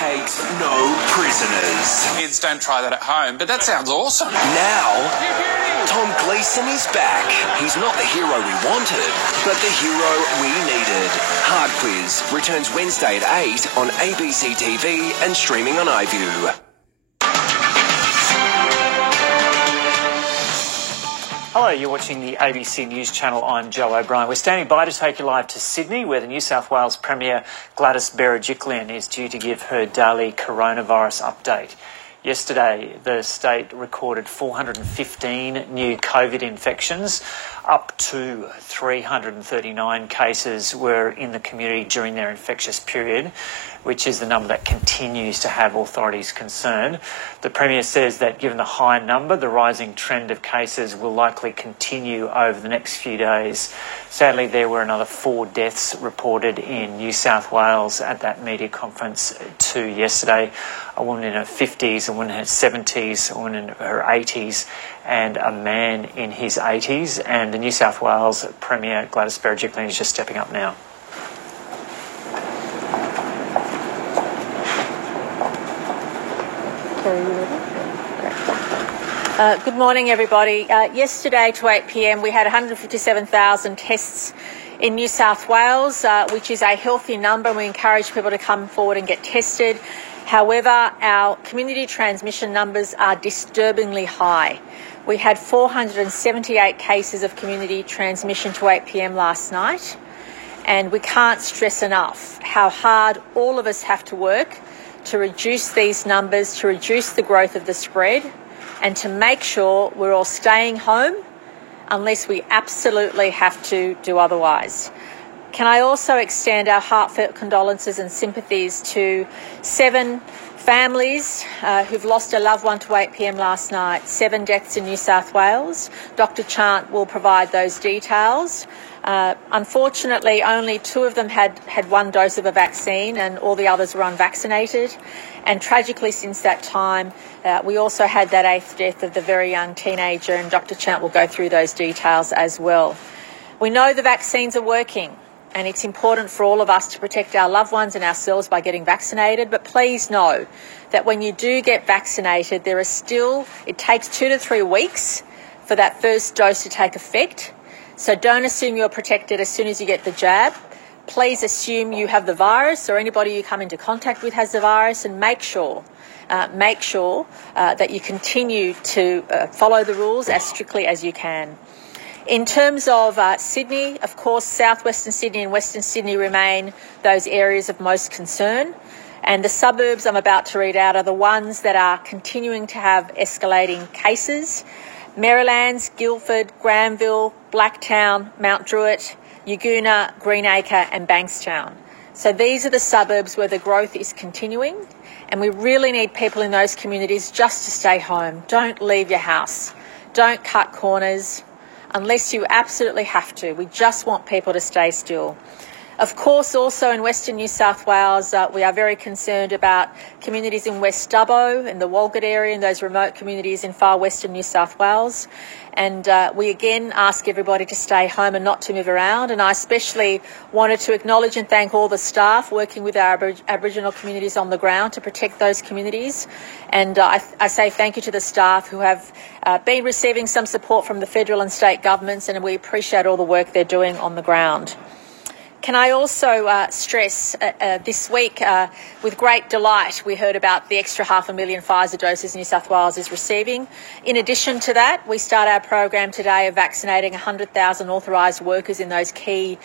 Kate, no prisoners. Kids, don't try that at home, but that sounds awesome. Now, Tom Gleeson is back. He's not the hero we wanted, but the hero we needed. Hard Quiz returns Wednesday at 8 on ABC TV and streaming on iView. Hello, you're watching the ABC News channel. I'm Joe O'Brien. We're standing by to take you live to Sydney, where the New South Wales Premier Gladys Berejiklian is due to give her daily coronavirus update. Yesterday, the state recorded 415 new COVID infections. Up to 339 cases were in the community during their infectious period, which is the number that continues to have authorities concerned. The Premier says that given the high number, the rising trend of cases will likely continue over the next few days. Sadly, there were another 4 deaths reported in New South Wales at that media conference too yesterday. A woman in her 50s, a woman in her 70s, a woman in her 80s, and a man in his 80s. And the New South Wales Premier Gladys Berejiklian is just stepping up now. Good morning, everybody. Yesterday to 8 p.m, we had 157,000 tests in New South Wales, which is a healthy number. We encourage people to come forward and get tested. However, our community transmission numbers are disturbingly high. We had 478 cases of community transmission to 8 p.m. last night, and we can't stress enough how hard all of us have to work to reduce these numbers, to reduce the growth of the spread, and to make sure we're all staying home unless we absolutely have to do otherwise. Can I also extend our heartfelt condolences and sympathies to 7 families who've lost a loved one to 8 p.m. last night, 7 deaths in New South Wales. Dr. Chant will provide those details. Unfortunately, only 2 of them had 1 dose of a vaccine and all the others were unvaccinated. And tragically, since that time, we also had that 8th death of the very young teenager, and Dr. Chant will go through those details as well. We know the vaccines are working, and it's important for all of us to protect our loved ones and ourselves by getting vaccinated. But please know that when you do get vaccinated, it takes 2 to 3 weeks for that first dose to take effect. So don't assume you're protected as soon as you get the jab. Please assume you have the virus, or anybody you come into contact with has the virus, and make sure that you continue to follow the rules as strictly as you can. In terms of Sydney, of course, southwestern Sydney and western Sydney remain those areas of most concern. And the suburbs I'm about to read out are the ones that are continuing to have escalating cases. Merrylands, Guildford, Granville, Blacktown, Mount Druitt, Yagoona, Greenacre and Bankstown. So these are the suburbs where the growth is continuing, and we really need people in those communities just to stay home. Don't leave your house. Don't cut corners unless you absolutely have to. We just want people to stay still. Of course, also in Western New South Wales, we are very concerned about communities in West Dubbo, in the Walgett area, and those remote communities in far western New South Wales. And we again ask everybody to stay home and not to move around. And I especially wanted to acknowledge and thank all the staff working with our Aboriginal communities on the ground to protect those communities. And I say thank you to the staff who have been receiving some support from the federal and state governments, and we appreciate all the work they're doing on the ground. Can I also stress this week, with great delight, we heard about the extra 500,000 Pfizer doses New South Wales is receiving. In addition to that, we start our program today of vaccinating 100,000 authorised workers in those key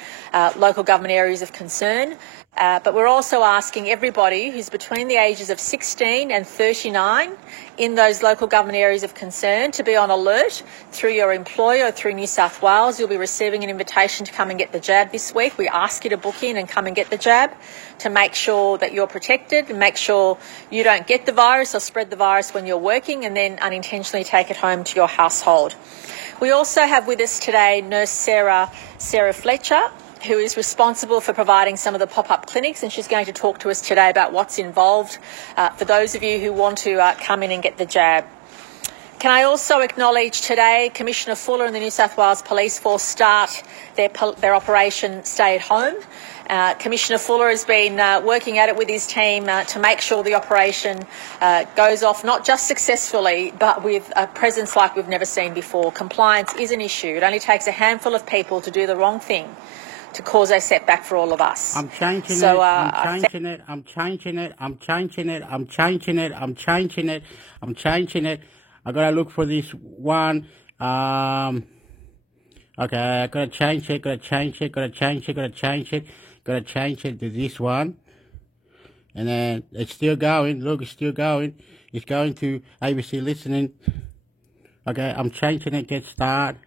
local government areas of concern. But we're also asking everybody who's between the ages of 16 and 39 in those local government areas of concern to be on alert through your employer or through New South Wales. You'll be receiving an invitation to come and get the jab this week. We ask you to book in and come and get the jab to make sure that you're protected and make sure you don't get the virus or spread the virus when you're working and then unintentionally take it home to your household. We also have with us today Nurse Sarah Fletcher, who is responsible for providing some of the pop-up clinics, and she's going to talk to us today about what's involved for those of you who want to come in and get the jab. Can I also acknowledge today Commissioner Fuller and the New South Wales Police Force start their operation Stay at Home. Commissioner Fuller has been working at it with his team to make sure the operation goes off not just successfully but with a presence like we've never seen before. Compliance is an issue. It only takes a handful of people to do the wrong thing to cause a setback for all of us. I'm changing it. I'm changing it. I'm changing it. I'm changing it. I'm changing it. I'm changing it. I'm changing it. I gotta look for this one. Okay, I gotta change it. Gotta change it. Gotta change it. Gotta change it. Gotta change it to this one. And then it's still going. Look, it's still going. It's going to ABC listening. Okay, I'm changing it. Get start.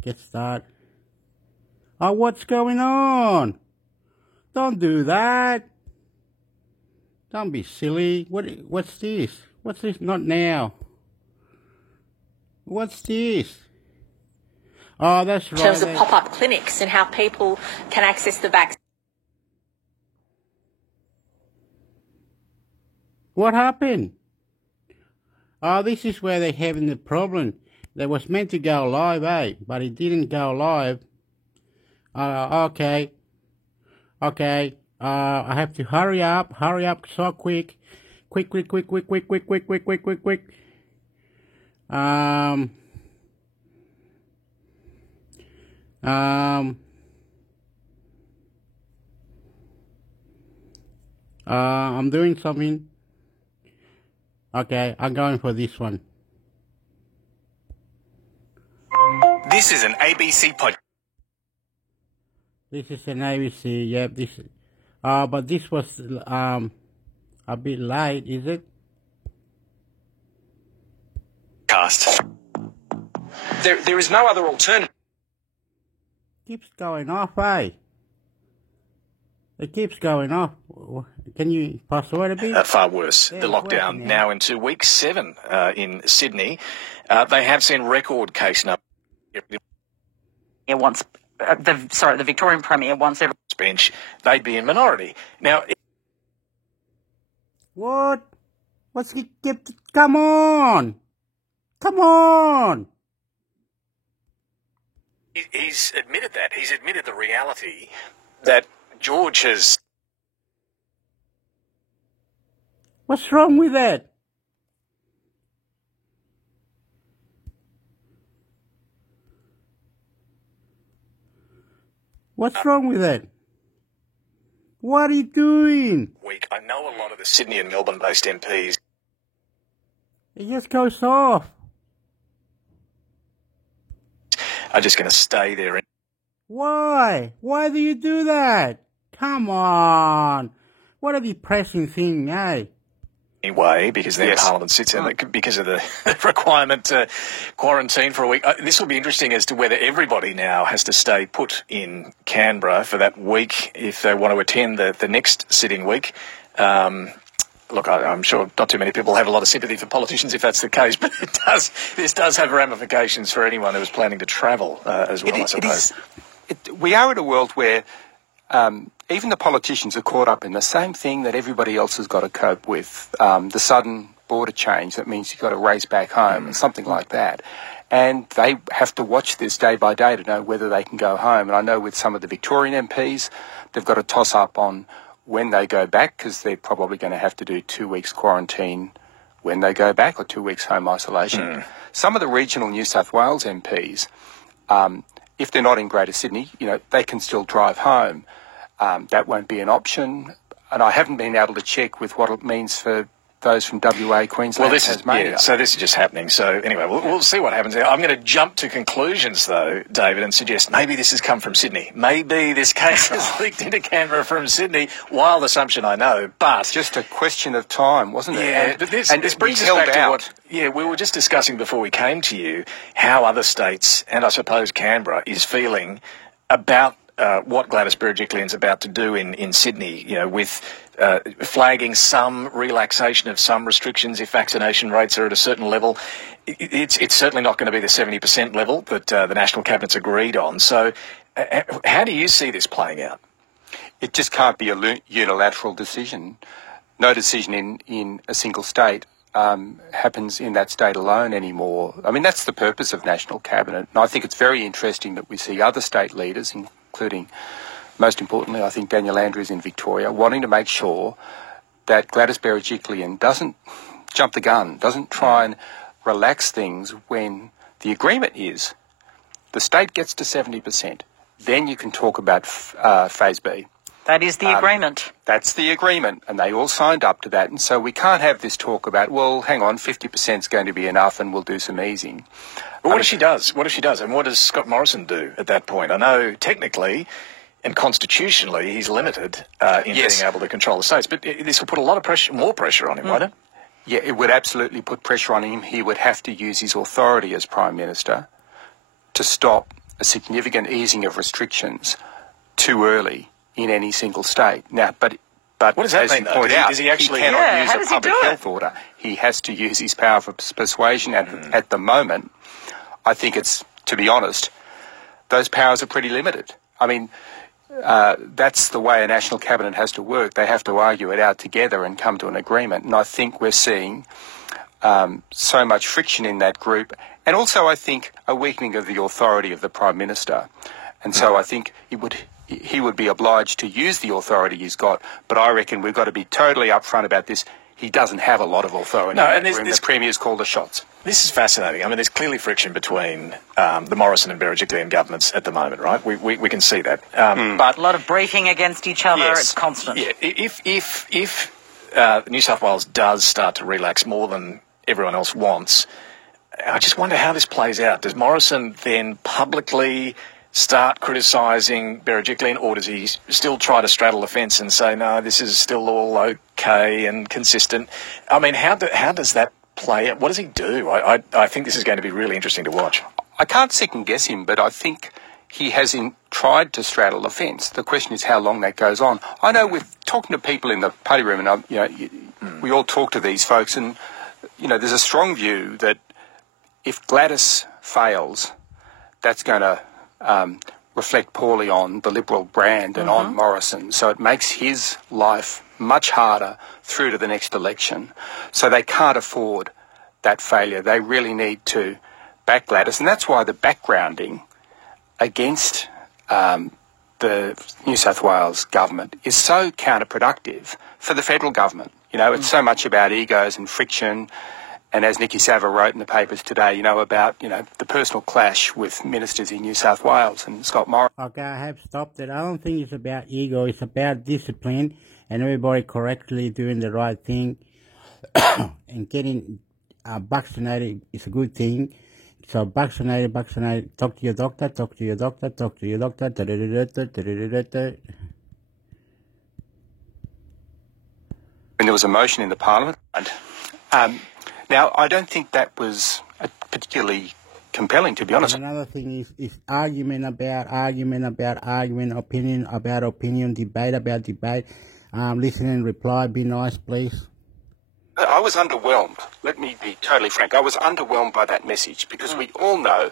Get start. Oh, what's going on? Don't do that. Don't be silly. What's this? What's this? Not now. What's this? Oh, that's right. In terms of pop-up clinics and how people can access the vaccine. What happened? Oh, this is where they're having the problem. They was meant to go live, but it didn't go live. Okay. Okay. I have to hurry up so quick. Quick. I'm doing something. Okay, I'm going for this one. This is an ABC podcast. This is an ABC, yep, but this was, a bit late, is it? There is no other alternative. Keeps going off, It keeps going off. Can you pass the word a bit? Far worse. Yeah, the lockdown now into week 7 in Sydney. They have seen record case numbers. The Victorian Premier wants every bench. They'd be in minority. Now, what? Come on! Come on! He's admitted that. He's admitted the reality that George has... What's wrong with that? What's wrong with that? What are you doing? Week. I know a lot of the Sydney and Melbourne-based MPs... It just goes off. are just going to stay there. Why? Why do you do that? Come on. What a depressing thing, eh? Anyway, because then Parliament sits in because of the requirement to quarantine for a week. This will be interesting as to whether everybody now has to stay put in Canberra for that week if they want to attend the next sitting week. Look, I'm sure not too many people have a lot of sympathy for politicians if that's the case, but this does have ramifications for anyone who is planning to travel as well, I suppose. We are in a world where even the politicians are caught up in the same thing that everybody else has got to cope with, the sudden border change that means you've got to race back home and something like that. And they have to watch this day by day to know whether they can go home. And I know with some of the Victorian MPs, they've got to toss up on when they go back because they're probably going to have to do 2 weeks quarantine when they go back or 2 weeks home isolation. Some of the regional New South Wales MPs, if they're not in Greater Sydney, they can still drive home. That won't be an option. And I haven't been able to check with what it means for those from WA, Queensland, Tasmania. So this is just happening. So anyway, we'll see what happens. I'm going to jump to conclusions, though, David, and suggest maybe this has come from Sydney. Maybe this case has leaked into Canberra from Sydney. Wild assumption, I know, but... Just a question of time, wasn't it? Yeah, but this brings us back to what... Yeah, we were just discussing before we came to you how other states, and I suppose Canberra, is feeling about what Gladys Berejiklian's about to do in Sydney, with flagging some relaxation of some restrictions if vaccination rates are at a certain level. It's certainly not going to be the 70% level that the National Cabinet's agreed on. So how do you see this playing out? It just can't be a unilateral decision. No decision in a single state happens in that state alone anymore. I mean, that's the purpose of National Cabinet. And I think it's very interesting that we see other state leaders, including, most importantly, I think Daniel Andrews in Victoria, wanting to make sure that Gladys Berejiklian doesn't jump the gun, doesn't try and relax things when the agreement is the state gets to 70%. Then you can talk about Phase B. That is the agreement. That's the agreement, and they all signed up to that. And so we can't have this talk about, well, hang on, 50% is going to be enough and we'll do some easing. But what if she does? What if she does? And what does Scott Morrison do at that point? I know technically and constitutionally he's limited in being able to control the states, but this will put a lot of pressure, more pressure on him, won't it? Yeah, it would absolutely put pressure on him. He would have to use his authority as Prime Minister to stop a significant easing of restrictions too early in any single state. Now, but what does that as mean, you point out, he actually cannot use a public health order. He has to use his power of persuasion. At the moment, I think it's, to be honest, those powers are pretty limited. I mean, that's the way a National Cabinet has to work. They have to argue it out together and come to an agreement. And I think we're seeing so much friction in that group. And also, I think, a weakening of the authority of the Prime Minister. And so I think he would be obliged to use the authority he's got. But I reckon we've got to be totally upfront about this. He doesn't have a lot of authority. No, and the Premier's called the shots. This is fascinating. I mean, there's clearly friction between the Morrison and Berejiklian governments at the moment, right? We can see that. But a lot of briefing against each other. Yes, it's constant. Yeah. If New South Wales does start to relax more than everyone else wants, I just wonder how this plays out. Does Morrison then publicly start criticising Berejiklian, or does he still try to straddle the fence and say, no, this is still all okay and consistent? I mean, how does that play out? What does he do? I think this is going to be really interesting to watch. I can't second guess him, but I think he has tried to straddle the fence. The question is how long that goes on. I know with talking to people in the party room, and we all talk to these folks, and there's a strong view that if Gladys fails, that's going to reflect poorly on the Liberal brand and on Morrison. So it makes his life much harder through to the next election. So they can't afford that failure. They really need to back Gladys. And that's why the backgrounding against the New South Wales government is so counterproductive for the federal government. It's so much about egos and friction. And as Nikki Sava wrote in the papers today, about, the personal clash with ministers in New South Wales and Scott Morrison. Okay, I have stopped it. I don't think it's about ego. It's about discipline and everybody correctly doing the right thing. And getting vaccinated is a good thing. So vaccinated. Talk to your doctor. And there was a motion in the Parliament. Now, I don't think that was particularly compelling, to be honest. And another thing is argument, opinion about opinion, debate about debate. Listen and reply. Be nice, please. I was underwhelmed. Let me be totally frank. I was underwhelmed by that message because we all know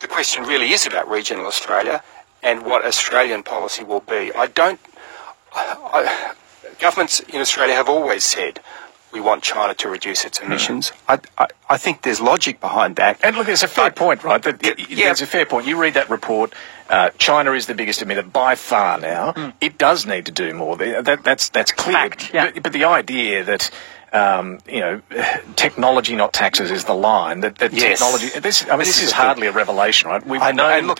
the question really is about regional Australia and what Australian policy will be. Governments in Australia have always said we want China to reduce its emissions. I think there's logic behind that. And look, it's a fair point, right? It's a fair point. You read that report. China is the biggest emitter by far now. It does need to do more. That's clear. Fact, yeah. But the idea that technology, not taxes, is the line. That technology. This is hardly a revelation, right? We've known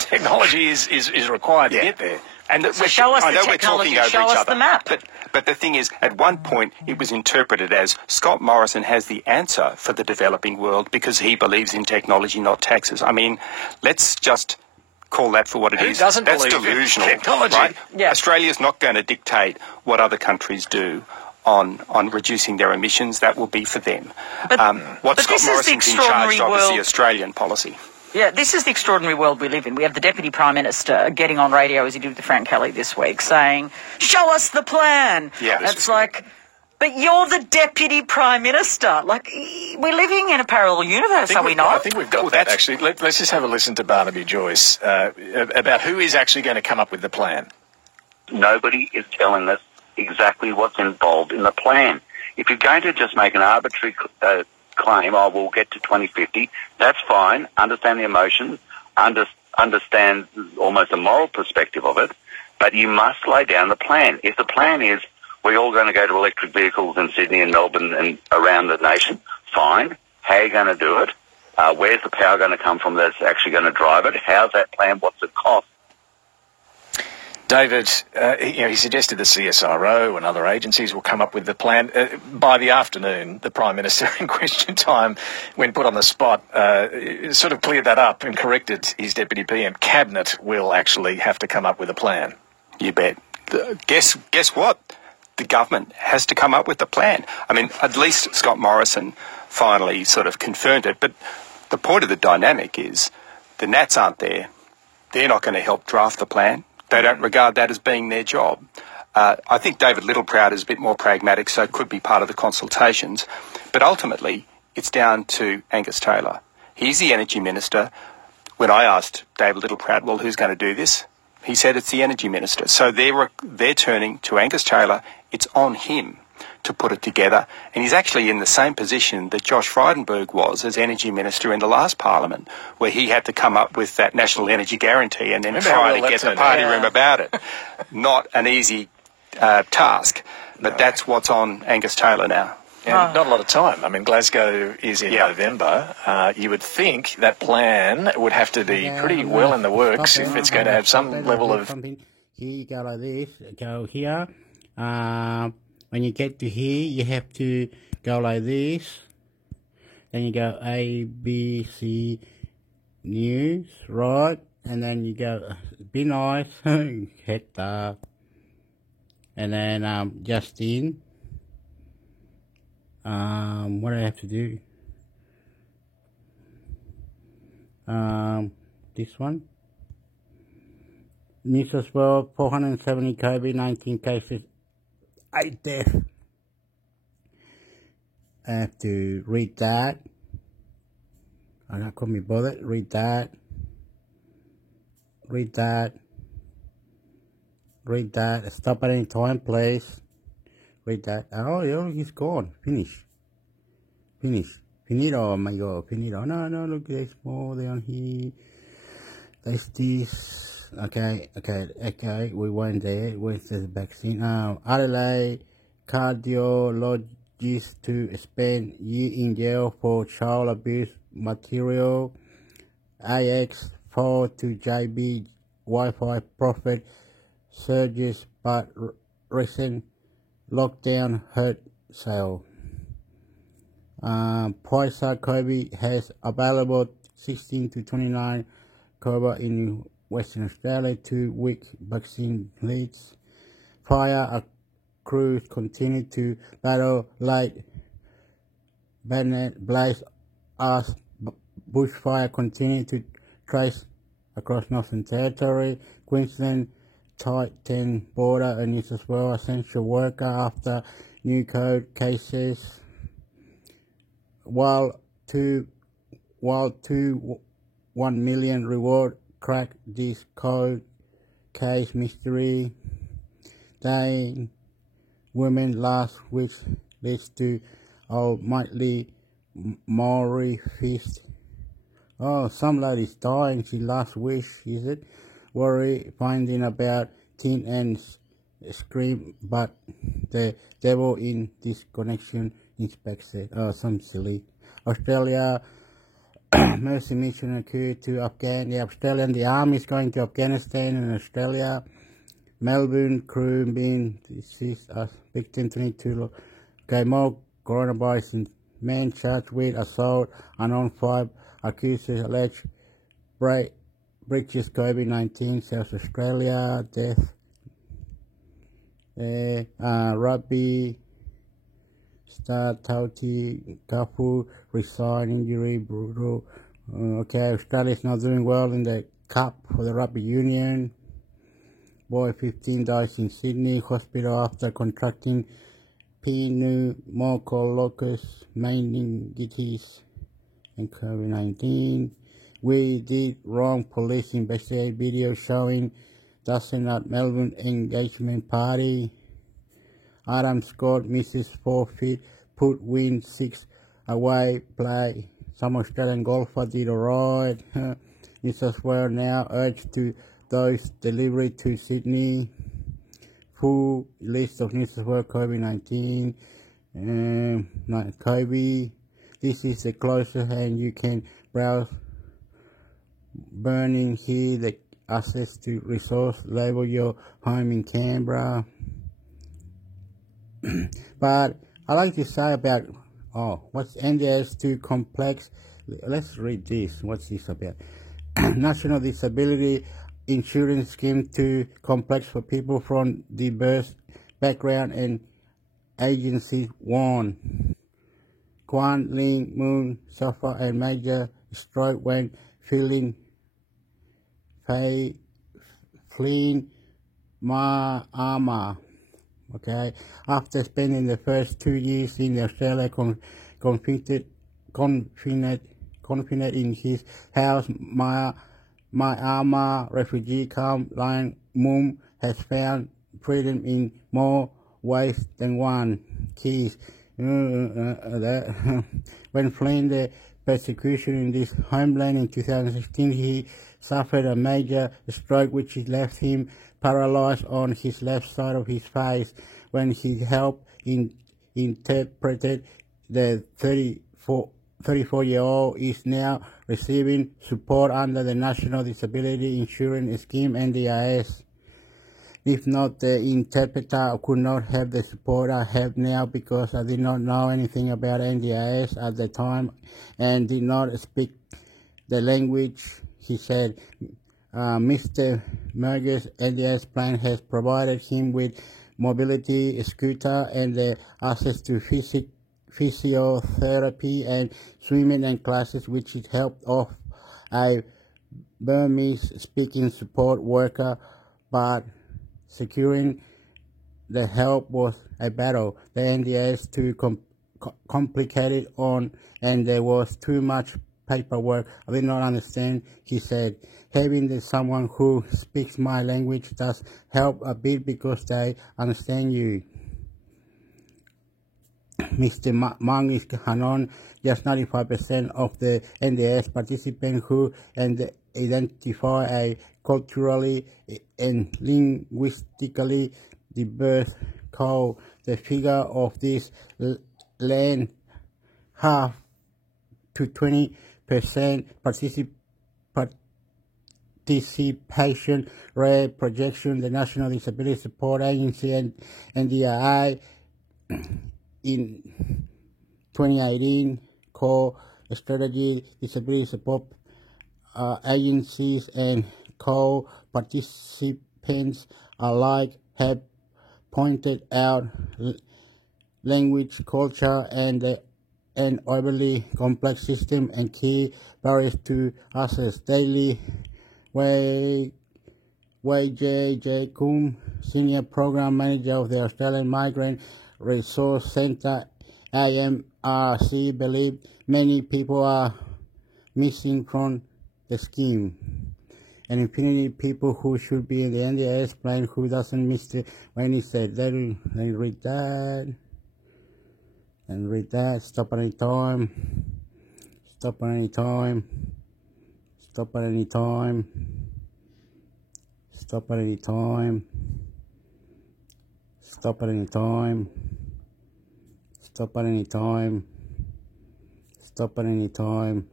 technology is required to get there. And show us the technology, show us the map. But the thing is, at one point, it was interpreted as Scott Morrison has the answer for the developing world because he believes in technology, not taxes. I mean, let's just call that for what it is. That's delusional, in technology? Right? Yeah. Australia's not going to dictate what other countries do on reducing their emissions. That will be for them. What Scott Morrison's in charge of is the Australian policy. Yeah, this is the extraordinary world we live in. We have the Deputy Prime Minister getting on radio, as he did with Frank Kelly this week, saying, show us the plan. Yeah, it's like, but you're the Deputy Prime Minister. Like, we're living in a parallel universe, are we not? I think we've got that, actually. Let's just have a listen to Barnaby Joyce about who is actually going to come up with the plan. Nobody is telling us exactly what's involved in the plan. If you're going to just make an arbitrary claim, oh, we'll get to 2050, that's fine. Understand the emotions, understand almost a moral perspective of it, but you must lay down the plan. If the plan is we're all going to go to electric vehicles in Sydney and Melbourne and around the nation, fine. How are you going to do it? Where's the power going to come from that's actually going to drive it? How's that plan? What's it cost? David, he suggested the CSIRO and other agencies will come up with the plan. By the afternoon, the Prime Minister in question time, when put on the spot, sort of cleared that up and corrected his Deputy PM. Cabinet will actually have to come up with a plan. You bet. Guess what? The government has to come up with a plan. I mean, at least Scott Morrison finally sort of confirmed it. But the point of the dynamic is the Nats aren't there. They're not going to help draft the plan. They don't regard that as being their job. I think David Littleproud is a bit more pragmatic, so it could be part of the consultations. But ultimately, it's down to Angus Taylor. He's the Energy Minister. When I asked David Littleproud, well, who's going to do this? He said it's the Energy Minister. So they're turning to Angus Taylor. It's on him to put it together. And he's actually in the same position that Josh Frydenberg was as Energy Minister in the last Parliament, where he had to come up with that National Energy Guarantee and then try to get the party room about it. Not an easy task, but that's what's on Angus Taylor now. And not a lot of time. I mean, Glasgow is in November. You would think that plan would have to be pretty well in the works if it's going to have some level of... Here you go like this, go here. When you get to here, you have to go like this. Then you go A, B, C, News, right? And then you go, be nice, hit the... And then Justin. What do I have to do? This one. New South Wales, 470 COVID-19 cases, 8 deaths. I have to read that. I couldn't be bothered. Read that. Read that. Read that. Stop at any time, please. Read that. Oh, yeah, he's gone. Finish. Finish. Finito. Oh my God. Finito. No, look, there's more down here. There's this. Okay. We went there. Where's the vaccine? Adelaide cardiologist to spend year in jail for child abuse material. AX 4 to JB Wi-Fi profit surges, but recent lockdown hurt sale. Pfizer COVID has available 16 to 29 October in Western Australia. 2-week vaccine leads. Fire crews continue to battle late blaze as bushfire continue to trace across Northern Territory. Queensland tighten border and New South Wales essential worker after new code cases. While 1 million reward crack this code case mystery. Dying women last week leads to almighty Maori feast. Oh, some lady's dying. She last wish, is it? Worry finding about teen and scream, but the devil in this connection inspects it. Oh, some silly. Australia mercy mission occurred to Afghanistan. The army is going to Afghanistan and Australia. Melbourne crew being deceased as victim 22. Okay, more coronavirus man charged with assault. Unknown 5 accused alleged breaches COVID-19. South Australia death. Rugby star Tauti Kafu resigned, injury brutal. Okay, Australia is not doing well in the cup for the rugby union. Boy 15 dies in Sydney hospital after contracting pneumococcal meningitis and COVID-19. We did wrong. Police investigate video showing Dustin at Melbourne engagement party. Adam Scott misses 4 feet, put win 6 away play. Some Australian golfer did alright. New South Wales now urged to those delivery to Sydney. Full list of New South Wales COVID-19. COVID. This is the closest and you can browse. Burning here the access to resource. Label your home in Canberra. But I like to say about what's NDIS too complex. Let's read this. What's this about? National Disability Insurance Scheme too complex for people from diverse background and agencies warn. Quan Ling Moon suffer a major stroke when fleeing Myanmar. Okay, after spending the first 2 years in Australia confined in his house, Myanmar refugee camp, Lion Moon has found freedom in more ways than one. Keys. When fleeing the persecution in this homeland in 2016, he suffered a major stroke which left him paralyzed on his left side of his face. When he helped interpreted, the 34-year-old is now receiving support under the National Disability Insurance Scheme, NDIS. If not, the interpreter could not have the support I have now because I did not know anything about NDIS at the time and did not speak the language, he said. Mr. Merger's NDIS plan has provided him with mobility scooter and the access to physiotherapy and swimming and classes, which it helped off a Burmese speaking support worker, but securing the help was a battle. The NDIS too complicated and there was too much paperwork. I did not understand, he said. Having someone who speaks my language does help a bit because they understand you. Mr. Mang is Hanon, just 95% of the NDIS participants who identify a culturally and linguistically diverse call. The figure of this land half to 20% participation rate projection. The National Disability Support Agency and NDIS in 2018 called strategy disability support agencies and co-participants alike have pointed out language, culture, and an overly complex system and key barriers to access. Daily Wei J. Kum, Senior Program Manager of the Australian Migrant Resource Centre, AMRC, believe many people are missing from the scheme. And infinity people who should be in the NDIS plan who doesn't miss it when he said, let me read that. And read that. Stop at any time. Stop at any time. Stop at any time. Stop at any time. Stop at any time. Stop at any time. Stop at any time.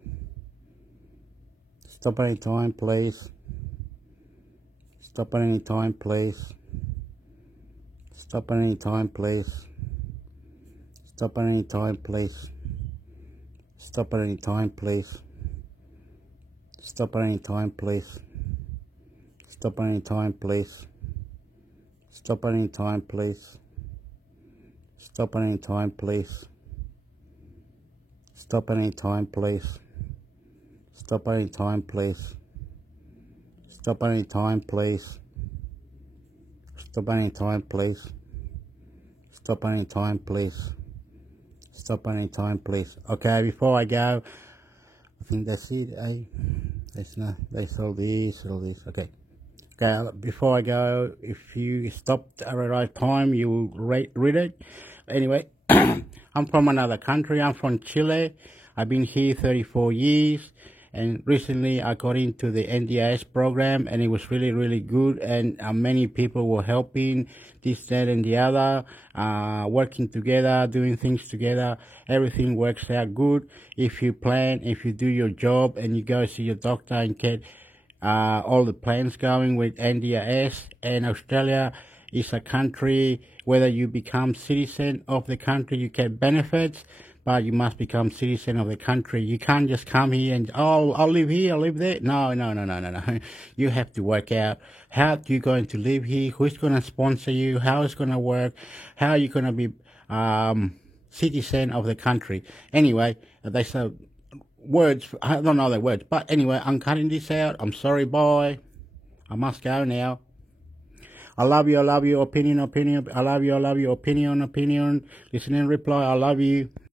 Stop at any time, please. Stop at any time, please. Stop at any time, please. Stop at any time, please. Stop at any time, please. Stop at any time, please. Stop at any time, please. Stop at any time, please. Stop at any time, please. Stop at any time, please. Stop at any time, please. Stop at any time, please. Stop at any time, please. Stop at any time, please. Stop at any time, please. Okay, before I go, I think that's it. That's all this. Okay. Okay, before I go, if you stopped at the right time, you will read it. Anyway, I'm from another country. I'm from Chile. I've been here 34 years. And recently I got into the NDIS program, and it was really, really good. And many people were helping, this, that, and the other, working together, doing things together. Everything works out good if you plan, if you do your job, and you go see your doctor and get all the plans going with NDIS. And Australia is a country, whether you become citizen of the country, you get benefits, but you must become citizen of the country. You can't just come here and, I'll live here, I'll live there. No. You have to work out how you're going to live here, who's going to sponsor you, how it's going to work, how you're going to be citizen of the country. Anyway, they say words, I don't know the words, but anyway, I'm cutting this out. I'm sorry, bye. I must go now. I love you, opinion. I love you, opinion. Listen and reply, I love you.